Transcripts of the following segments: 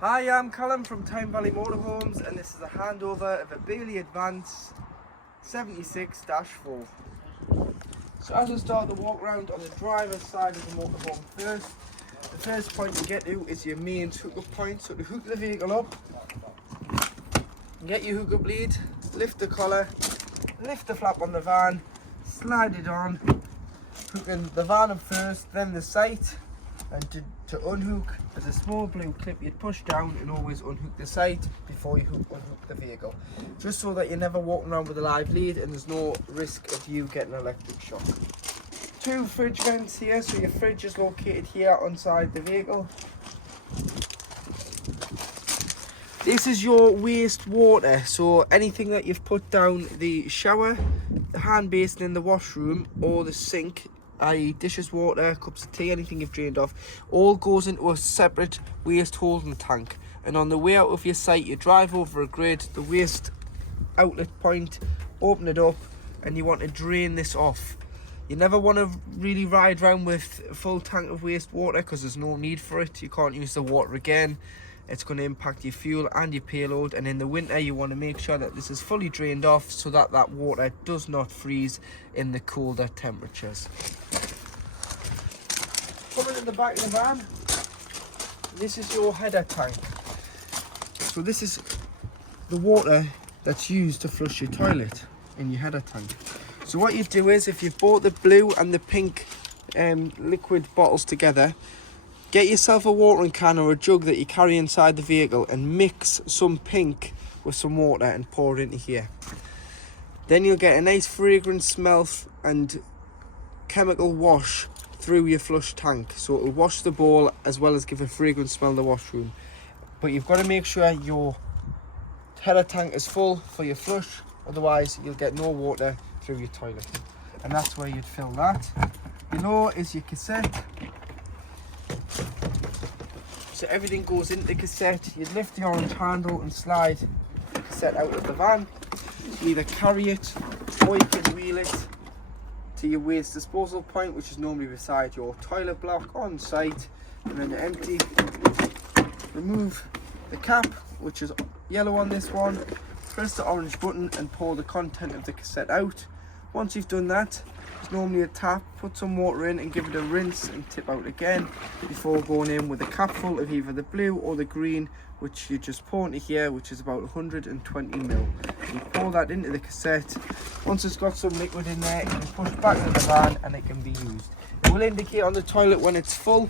Hi, I'm Callum from Tyne Valley Motorhomes, and this is a handover of a Bailey Advance 76-4. So as we start the walk round on the driver's side of the motorhome first, the first point you get to is your main hookup point. So to hook the vehicle up, get your hookup lead, lift the collar, lift the flap on the van, slide it on, hooking the van up first, then the sight. And to unhook, there's a small blue clip you'd push down and always unhook the sight before you unhook the vehicle. Just so that you're never walking around with a live lead and there's no risk of you getting an electric shock. Two fridge vents here, so your fridge is located here inside the vehicle. This is your waste water, so anything that you've put down the shower, the hand basin in the washroom or the sink, i.e. dishes, water, cups of tea, anything you've drained off, all goes into a separate waste holding tank. And on the way out of your site, you drive over a grid, the waste outlet point, open it up, and you want to drain this off. You never want to really ride around with a full tank of waste water because there's no need for it. You can't use the water again. It's going to impact your fuel and your payload, and in the winter you want to make sure that this is fully drained off so that that water does not freeze in the colder temperatures. Coming in the back of the van, this is your header tank. So this is the water that's used to flush your toilet in your header tank. So what you do is, if you've bought the blue and the pink liquid bottles together, get yourself a watering can or a jug that you carry inside the vehicle and mix some pink with some water and pour it into here. Then you'll get a nice fragrant smell and chemical wash through your flush tank. So it'll wash the bowl as well as give a fragrant smell in the washroom. But you've got to make sure your header tank is full for your flush, otherwise you'll get no water through your toilet. And that's where you'd fill that. Below is your cassette. So everything goes into the cassette. You'd lift the orange handle and slide the cassette out of the van. You either carry it or you can wheel it to your waste disposal point, which is normally beside your toilet block on site. And then to empty, remove the cap, which is yellow on this one, press the orange button and pour the content of the cassette out. Once you've done that, there's normally a tap, put some water in and give it a rinse and tip out again before going in with a cap full of either the blue or the green, which you just pour into here, which is about 120ml. You pour that into the cassette. Once it's got some liquid in there, you can push back to the van and it can be used. It will indicate on the toilet when it's full.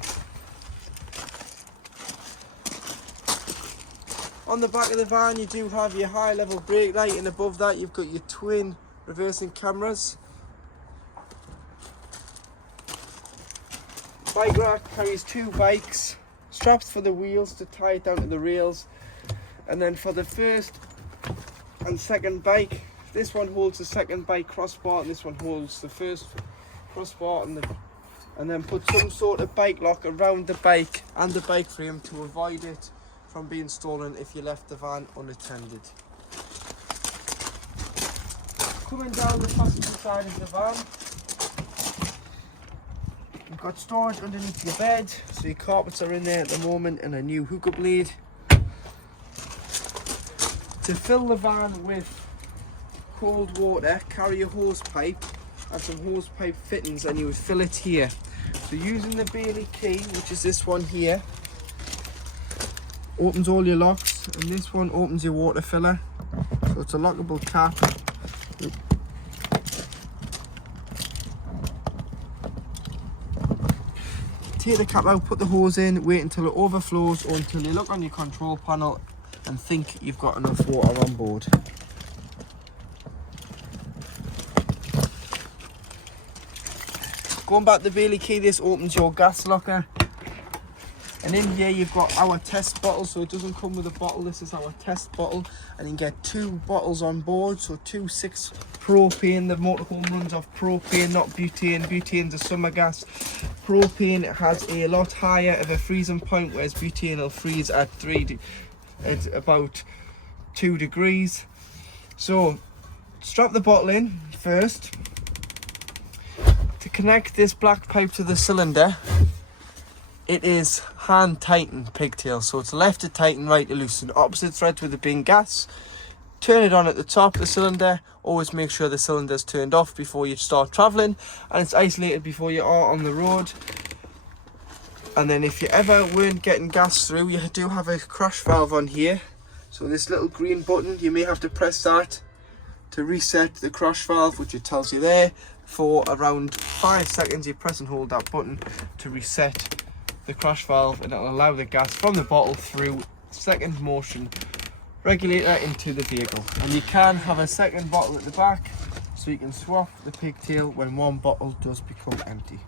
On the back of the van you do have your high level brake light, and above that you've got your twin reversing cameras. Bike rack carries two bikes, straps for the wheels to tie it down to the rails, and then for the first and second bike, this one holds the second bike crossbar and this one holds the first crossbar, and then put some sort of bike lock around the bike and the bike frame to avoid it from being stolen if you left the van unattended. Coming down the passenger side of the van, you've got storage underneath your bed, so your carpets are in there at the moment, and a new hookup lead. To fill the van with cold water, carry a hose pipe and some hose pipe fittings, and you would fill it here. So using the Bailey key, which is this one here, opens all your locks, and this one opens your water filler. So it's a lockable cap. Take the cap out, put the hose in, wait until it overflows or until you look on your control panel and think you've got enough water on board. Going back to the Bailey key, this opens your gas locker. And in here you've got our test bottle, so it doesn't come with a bottle, this is our test bottle. And you can get 2 bottles on board, so 2.6 propane. The motorhome runs off propane, not butane. Butane's a summer gas. Propane has a lot higher of a freezing point, whereas butane will freeze at about 2 degrees. So strap the bottle in first. To connect this black pipe to the cylinder, it is hand tightened pigtail. So it's left to tighten, right to loosen. Opposite threads with it being gas. Turn it on at the top of the cylinder. Always make sure the cylinder is turned off before you start travelling, and it's isolated before you are on the road. And then if you ever weren't getting gas through, you do have a crash valve on here. So this little green button, you may have to press that to reset the crash valve, which it tells you there. For around 5 seconds, you press and hold that button to reset the crash valve, and it'll allow the gas from the bottle through second motion regulator into the vehicle. And you can have a second bottle at the back, so you can swap the pigtail when one bottle does become empty.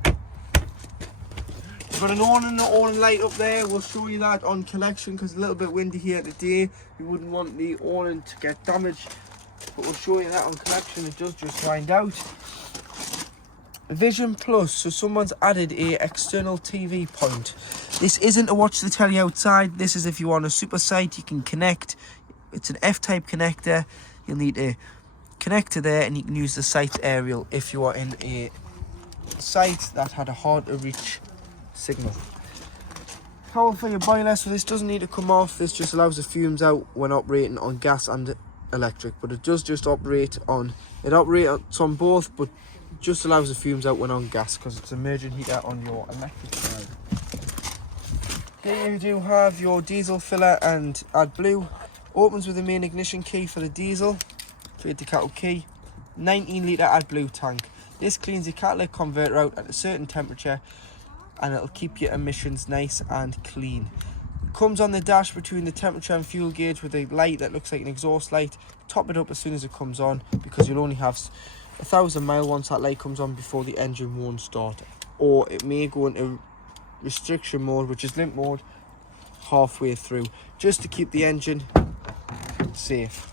We've got an awning light up there. We'll show you that on collection because it's a little bit windy here today. You wouldn't want the awning to get damaged, but we'll show you that on collection. It does just wind out. Vision Plus, so someone's added a external TV point. This isn't to watch the telly outside. This is if you want a super sight, you can connect. It's an F-type connector. You'll need to connect to there, and you can use the sight aerial if you are in a site that had a hard to reach signal. Cowl for your boiler, so this doesn't need to come off. This just allows the fumes out when operating on gas and electric, but it does just operate on, it operates on both, but just allows the fumes out when on gas because it's a emergent heater on your electric side. Here you do have your diesel filler and AdBlue. Opens with the main ignition key for the diesel, feed the cattle key. 19 litre AdBlue tank. This cleans the catalytic converter out at a certain temperature, and it'll keep your emissions nice and clean. Comes on the dash between the temperature and fuel gauge with a light that looks like an exhaust light. Top it up as soon as it comes on, because you'll only have 1,000 miles once that light comes on before the engine won't start. Or it may go into restriction mode, which is limp mode, halfway through, just to keep the engine safe.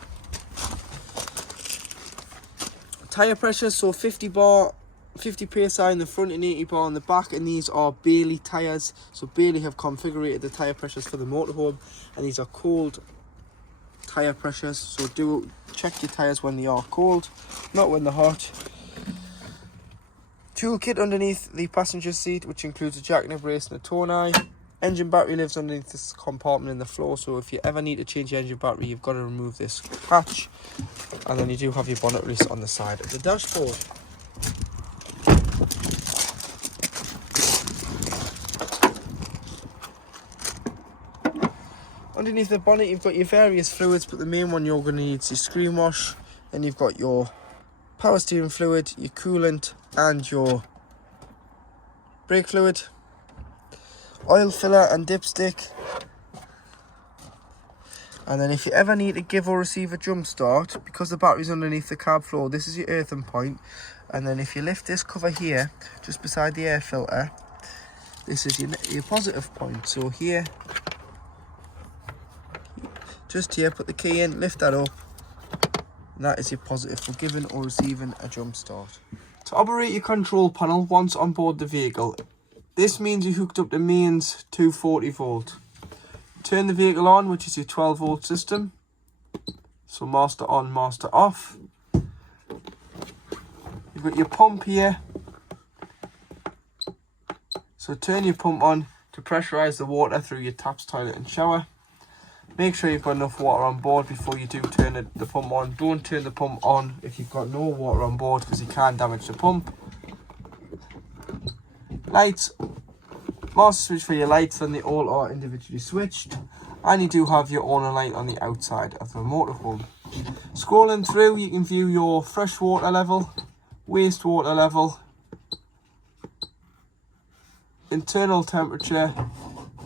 Tyre pressure, so 50 psi in the front and 80 bar on the back, and these are Bailey tyres. So Bailey have configured the tyre pressures for the motorhome, and these are cold tyre pressures, so do check your tyres when they are cold, not when they're hot. Toolkit underneath the passenger seat, which includes a jack and a brace and a tow eye. Engine battery lives underneath this compartment in the floor, so if you ever need to change your engine battery, you've got to remove this hatch. And then you do have your bonnet release on the side of the dashboard. Underneath the bonnet, you've got your various fluids, but the main one you're going to need is your screen wash. Then you've got your power steering fluid, your coolant, and your brake fluid. Oil filler and dipstick. And then if you ever need to give or receive a jump start, because the battery's underneath the cab floor, this is your earthing point. And then if you lift this cover here, just beside the air filter, this is your positive point. So here, just here, put the key in, lift that up, and that is your positive for giving or receiving a jump start. To operate your control panel once on board the vehicle, this means you're hooked up to mains 240 volt. Turn the vehicle on, which is your 12 volt system. So master on, master off. You've got your pump here. So turn your pump on to pressurize the water through your taps, toilet and shower. Make sure you've got enough water on board before you do turn the pump on. Don't turn the pump on if you've got no water on board, because you can damage the pump. Lights, master switch for your lights, and they all are individually switched. And you do have your awning light on the outside of the motorhome. Scrolling through, you can view your freshwater level, wastewater level, internal temperature.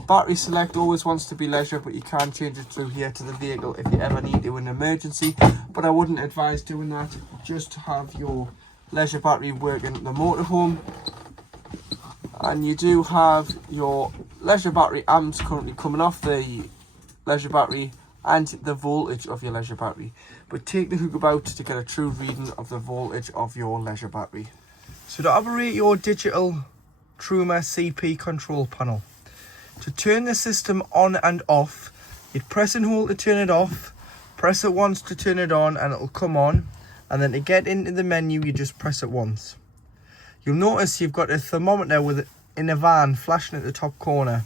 Battery select always wants to be leisure, but you can change it through here to the vehicle if you ever need to in an emergency. But I wouldn't advise doing that, just to have your leisure battery working the motorhome. And you do have your leisure battery amps currently coming off the leisure battery and the voltage of your leisure battery. But take the hook about to get a true reading of the voltage of your leisure battery. So to operate your digital Truma CP control panel, to turn the system on and off, you'd press and hold to turn it off, press it once to turn it on and it'll come on, and then to get into the menu you just press it once. You'll notice you've got a thermometer with in the van flashing at the top corner.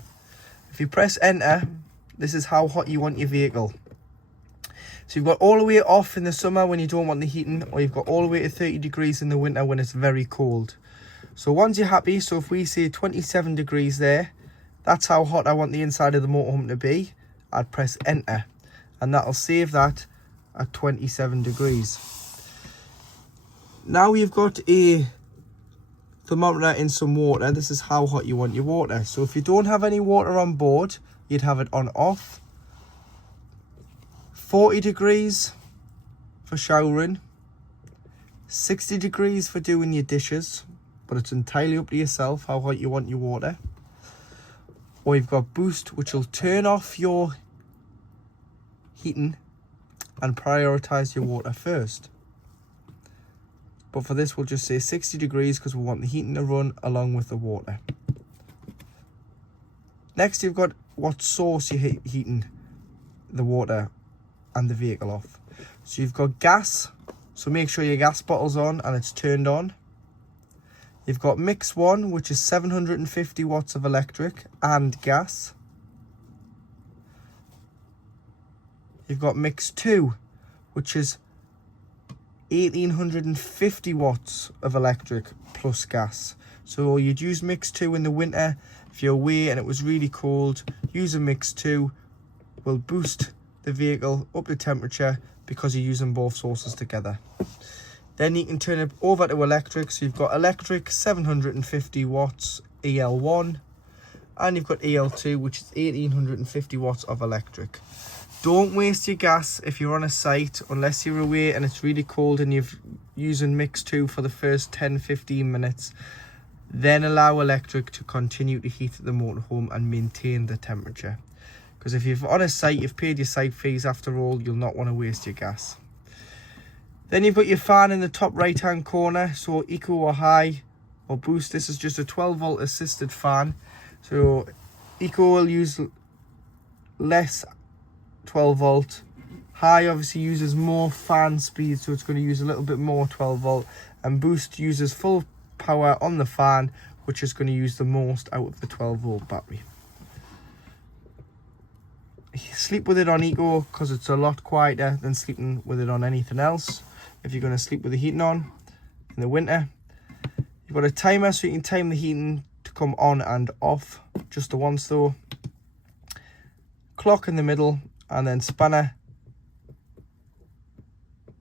If you press enter, this is how hot you want your vehicle. So you've got all the way off in the summer when you don't want the heating, or you've got all the way to 30 degrees in the winter when it's very cold. So once you're happy, so if we say 27 degrees there, that's how hot I want the inside of the motorhome to be, I'd press enter. And that'll save that at 27 degrees. Now you've got a thermometer in some water. This is how hot you want your water. So if you don't have any water on board, you'd have it on off. 40 degrees for showering, 60 degrees for doing your dishes, but it's entirely up to yourself how hot you want your water. Or you've got boost, which will turn off your heating and prioritize your water first. But for this, we'll just say 60 degrees because we want the heating to run along with the water. Next, you've got what source you're heating the water and the vehicle off. So you've got gas, so make sure your gas bottle's on and it's turned on. You've got mix 1, which is 750 watts of electric and gas. You've got mix 2, which is 1850 watts of electric plus gas. So you'd use mix 2 in the winter. If you're away and it was really cold, use a mix 2. Will boost the vehicle up to temperature because you're using both sources together. Then you can turn it over to electric. So you've got electric 750 watts EL1, and you've got EL2, which is 1850 watts of electric. Don't waste your gas if you're on a site, unless you're away and it's really cold and you're using mix 2 for the first 10-15 minutes. Then allow electric to continue to heat the motorhome and maintain the temperature. Because if you're on a site, you've paid your site fees after all, you'll not want to waste your gas. Then you've got your fan in the top right hand corner, so eco or high or boost. This is just a 12 volt assisted fan. So eco will use less 12 volt. High obviously uses more fan speed, so it's going to use a little bit more 12 volt. And boost uses full power on the fan, which is going to use the most out of the 12 volt battery. Sleep with it on eco because it's a lot quieter than sleeping with it on anything else. If you're going to sleep with the heating on in the winter, you've got a timer so you can time the heating to come on and off just the once though. Clock in the middle, and then spanner.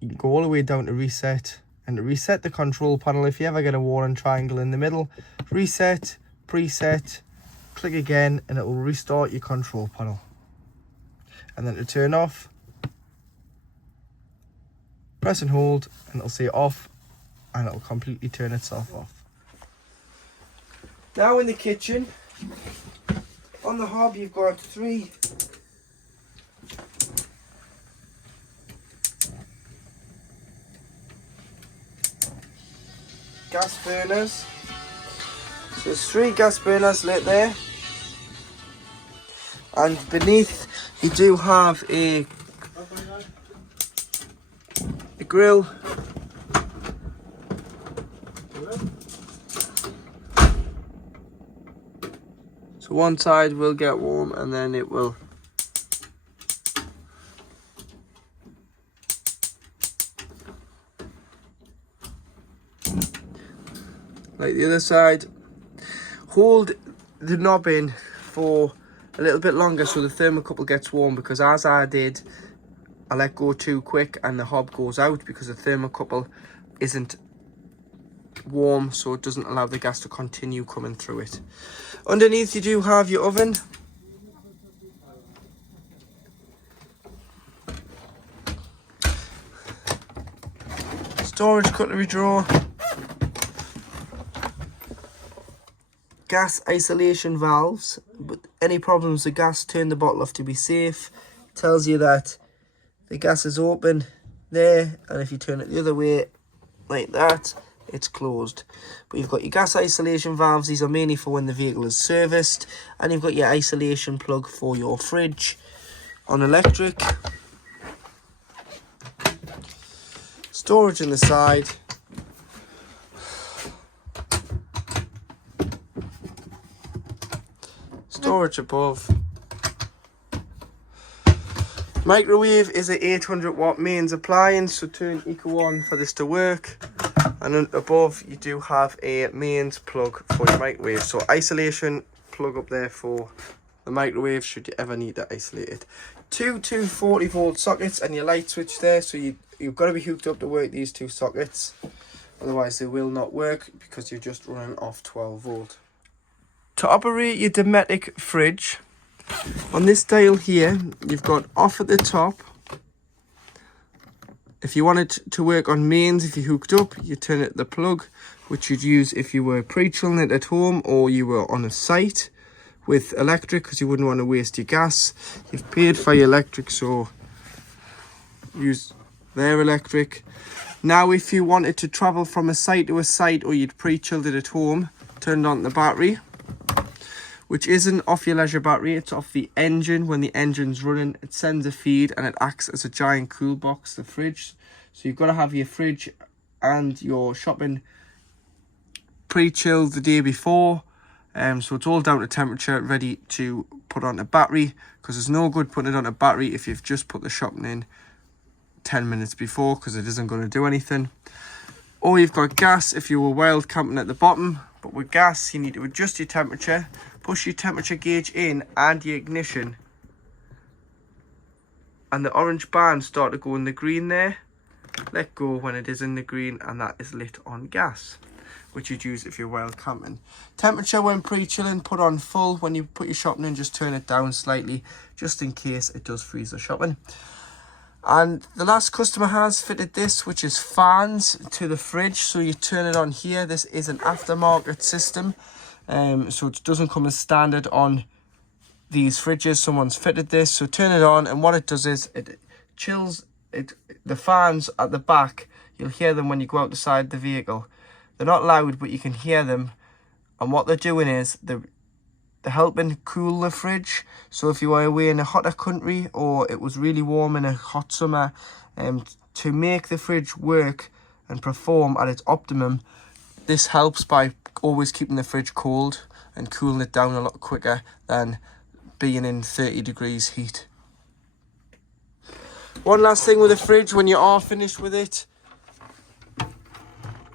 You can go all the way down to reset, and to reset the control panel, if you ever get a warning triangle in the middle, reset, preset, click again, and it will restart your control panel. And then to turn off, press and hold, and it'll say off, and it'll completely turn itself off. Now in the kitchen, on the hob you've got 3 gas burners. So there's 3 gas burners lit there, and beneath you do have a grill. So one side will get warm and then it will like the other side. Hold the knob in for a little bit longer so the thermocouple gets warm, because as I did, I let go too quick and the hob goes out because the thermocouple isn't warm, so it doesn't allow the gas to continue coming through it. Underneath you do have your oven. Storage cutlery drawer. Gas isolation valves, but any problems with gas, turn the bottle off to be safe. Tells you that the gas is open there, and if you turn it the other way like that, it's closed. But you've got your gas isolation valves. These are mainly for when the vehicle is serviced, and you've got your isolation plug for your fridge on electric. Storage on the side. storage above. Microwave is a 800 watt mains appliance, so turn eco on for this to work. And then above you do have a mains plug for your microwave. So isolation plug up there for the microwave should you ever need to isolate it. Two 240 volt sockets and your light switch there, so you've got to be hooked up to work these two sockets. Otherwise they will not work because you're just running off 12 volt. To operate your Dometic fridge, on this dial here, you've got off at the top. If you want it to work on mains, if you hooked up, you turn it the plug, which you'd use if you were pre-chilling it at home or you were on a site with electric, because you wouldn't want to waste your gas. You've paid for your electric, so use their electric. Now, if you wanted to travel from a site to a site or you'd pre-chilled it at home, turn on the battery, which isn't off your leisure battery, it's off the engine. When the engine's running, it sends a feed and it acts as a giant cool box, the fridge. So you've got to have your fridge and your shopping pre-chilled the day before. So it's all down to temperature, ready to put on a battery, because there's no good putting it on a battery if you've just put the shopping in 10 minutes before, because it isn't going to do anything. Or you've got gas if you were wild camping at the bottom. But with gas, you need to adjust your temperature, push your temperature gauge in and your ignition. And the orange bands start to go in the green there. Let go when it is in the green, and that is lit on gas, which you'd use if you're wild camping. Temperature when pre-chilling, put on full. When you put your shopping in, just turn it down slightly, just in case it does freeze the shopping. And the last customer has fitted this, which is fans to the fridge. So you turn it on here. This is an aftermarket system, so it doesn't come as standard on these fridges. Someone's fitted this, so turn it on, and what it does is it chills it. The fans at the back, you'll hear them when you go outside the vehicle. They're not loud, but you can hear them, and what they're doing is they're helping cool the fridge. So if you were away in a hotter country or it was really warm in a hot summer, to make the fridge work and perform at its optimum, this helps by always keeping the fridge cold and cooling it down a lot quicker than being in 30 degrees heat. One last thing with the fridge, when you are finished with it,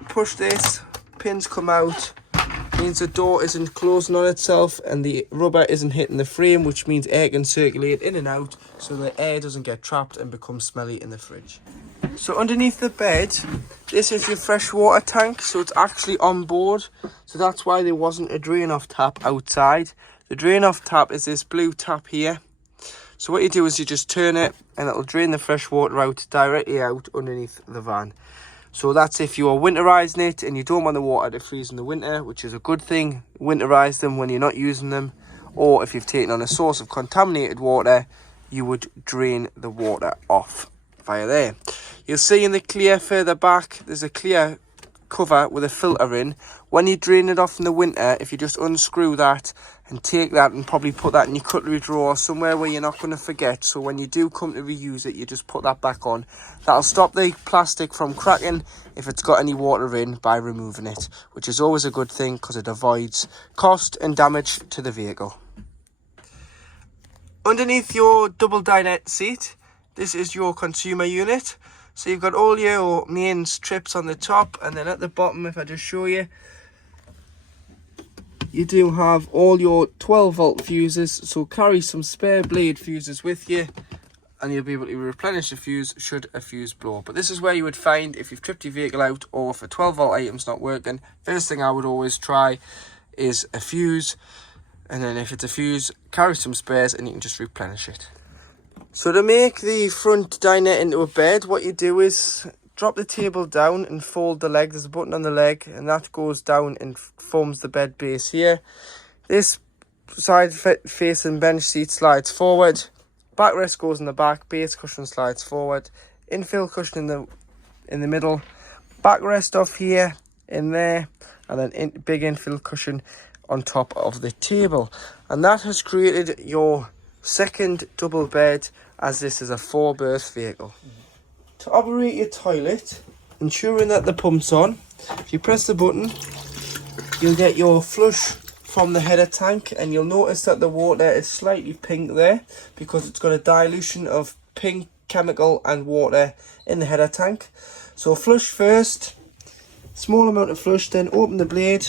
push this, pins come out, means the door isn't closing on itself and the rubber isn't hitting the frame, which means air can circulate in and out, so the air doesn't get trapped and become smelly in the fridge. So underneath the bed, this is your fresh water tank, so it's actually on board, so that's why there wasn't a drain off tap outside. The drain off tap is this blue tap here. So what you do is you just turn it and it'll drain the fresh water out directly out underneath the van. So that's if you are winterizing it and you don't want the water to freeze in the winter, which is a good thing. Winterize them when you're not using them. Or if you've taken on a source of contaminated water, you would drain the water off via there. You'll see in the clear further back, there's a clear cover with a filter in. When you drain it off in the winter, if you just unscrew that and take that and probably put that in your cutlery drawer somewhere where you're not going to forget, so when you do come to reuse it, you just put that back on. That'll stop the plastic from cracking if it's got any water in by removing it, which is always a good thing because it avoids cost and damage to the vehicle. Underneath your double dinette seat, this is your consumer unit. So you've got all your main strips on the top, and then at the bottom, if I just show you, you do have all your 12 volt fuses. So carry some spare blade fuses with you and you'll be able to replenish the fuse should a fuse blow. But this is where you would find if you've tripped your vehicle out or if a 12 volt item's not working, first thing I would always try is a fuse, and then if it's a fuse, carry some spares and you can just replenish it. So to make the front dinette into a bed, what you do is drop the table down and fold the leg. There's a button on the leg and that goes down and forms the bed base here. This side facing bench seat slides forward, backrest goes in the back, base cushion slides forward, infill cushion in the middle, backrest off here, in there, and then big infill cushion on top of the table. And that has created your second double bed, as this is a 4-berth vehicle. To operate your toilet, ensuring that the pump's on, if you press the button, you'll get your flush from the header tank, and you'll notice that the water is slightly pink there because it's got a dilution of pink chemical and water in the header tank. So flush first, small amount of flush, then open the blade,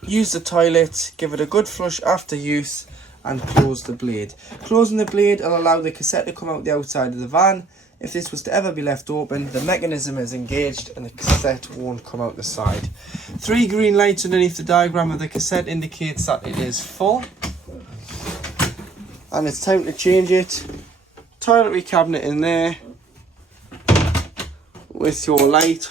use the toilet, give it a good flush after use, and close the blade. Closing the blade will allow the cassette to come out the outside of the van. If this was to ever be left open, the mechanism is engaged and the cassette won't come out the side. 3 green lights underneath the diagram of the cassette indicates that it is full. And it's time to change it. Toiletry cabinet in there with your light.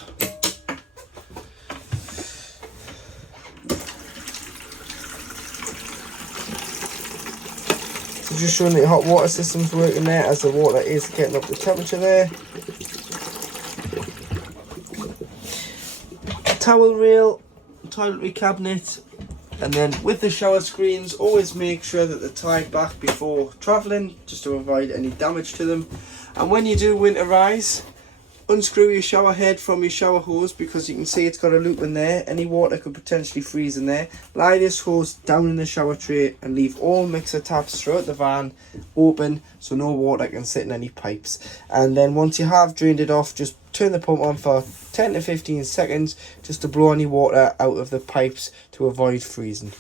So just showing that the hot water system's working there as the water is getting up the temperature there. Towel rail, toiletry cabinet, and then with the shower screens, always make sure that they're tied back before travelling, just to avoid any damage to them. And when you do winterize, unscrew your shower head from your shower hose, because you can see it's got a loop in there. Any water could potentially freeze in there. Lie this hose down in the shower tray and leave all mixer taps throughout the van open so no water can sit in any pipes. And then once you have drained it off, just turn the pump on for 10 to 15 seconds just to blow any water out of the pipes to avoid freezing.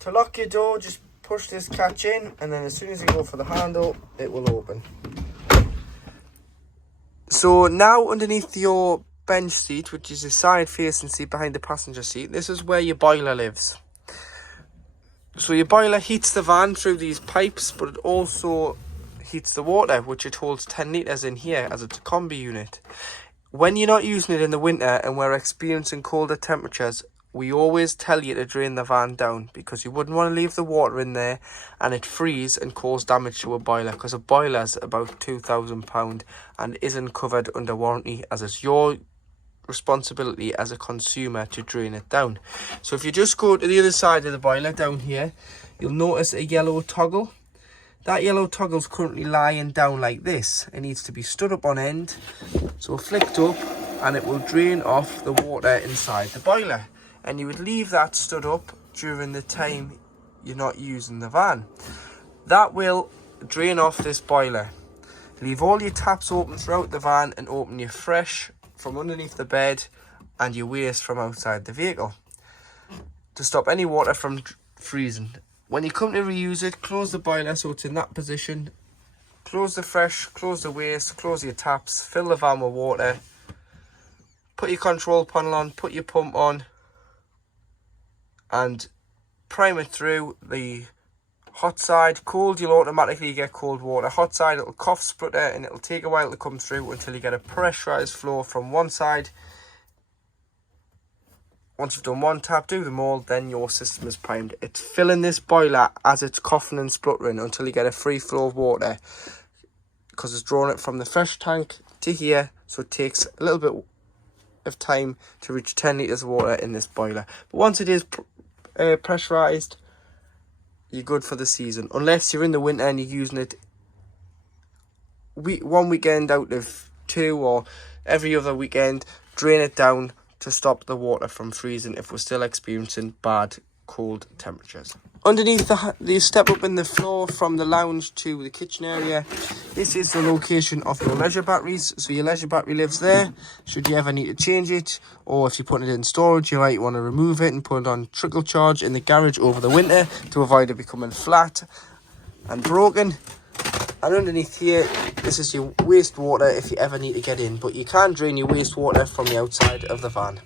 To lock your door, just push this catch in, and then as soon as you go for the handle, it will open. So now underneath your bench seat, which is the side facing seat behind the passenger seat, this is where your boiler lives. So your boiler heats the van through these pipes, but it also heats the water, which it holds 10 litres in here as it's a combi unit. When you're not using it in the winter and we're experiencing colder temperatures, we always tell you to drain the van down, because you wouldn't want to leave the water in there and it freeze and cause damage to a boiler, because a boiler's about £2,000 and isn't covered under warranty, as it's your responsibility as a consumer to drain it down. So if you just go to the other side of the boiler down here, you'll notice a yellow toggle. That yellow toggle's currently lying down like this. It needs to be stood up on end, so flicked up, and it will drain off the water inside the boiler. And you would leave that stood up during the time you're not using the van. That will drain off this boiler. Leave all your taps open throughout the van and open your fresh from underneath the bed and your waste from outside the vehicle to stop any water from freezing. When you come to reuse it, close the boiler so it's in that position. Close the fresh, close the waste, close your taps, fill the van with water. Put your control panel on, put your pump on, and prime it through. The hot side, cold, you'll automatically get cold water. Hot side, it'll cough, splutter, and it'll take a while to come through until you get a pressurized flow from one side. Once you've done one tap, do them all, then your system is primed. It's filling this boiler as it's coughing and spluttering until you get a free flow of water, because it's drawing it from the fresh tank to here, so it takes a little bit of time to reach 10 litres of water in this boiler. But once it is pressurised, you're good for the season, unless you're in the winter and you're using it one weekend out of 2 or every other weekend. Drain it down to stop the water from freezing if we're still experiencing bad cold temperatures. Underneath the step up in the floor from the lounge to the kitchen area, this is the location of your leisure batteries. So your leisure battery lives there should you ever need to change it, or if you're putting it in storage, you might want to remove it and put it on trickle charge in the garage over the winter to avoid it becoming flat and broken. And underneath here, this is your wastewater if you ever need to get in, but you can drain your wastewater from the outside of the van.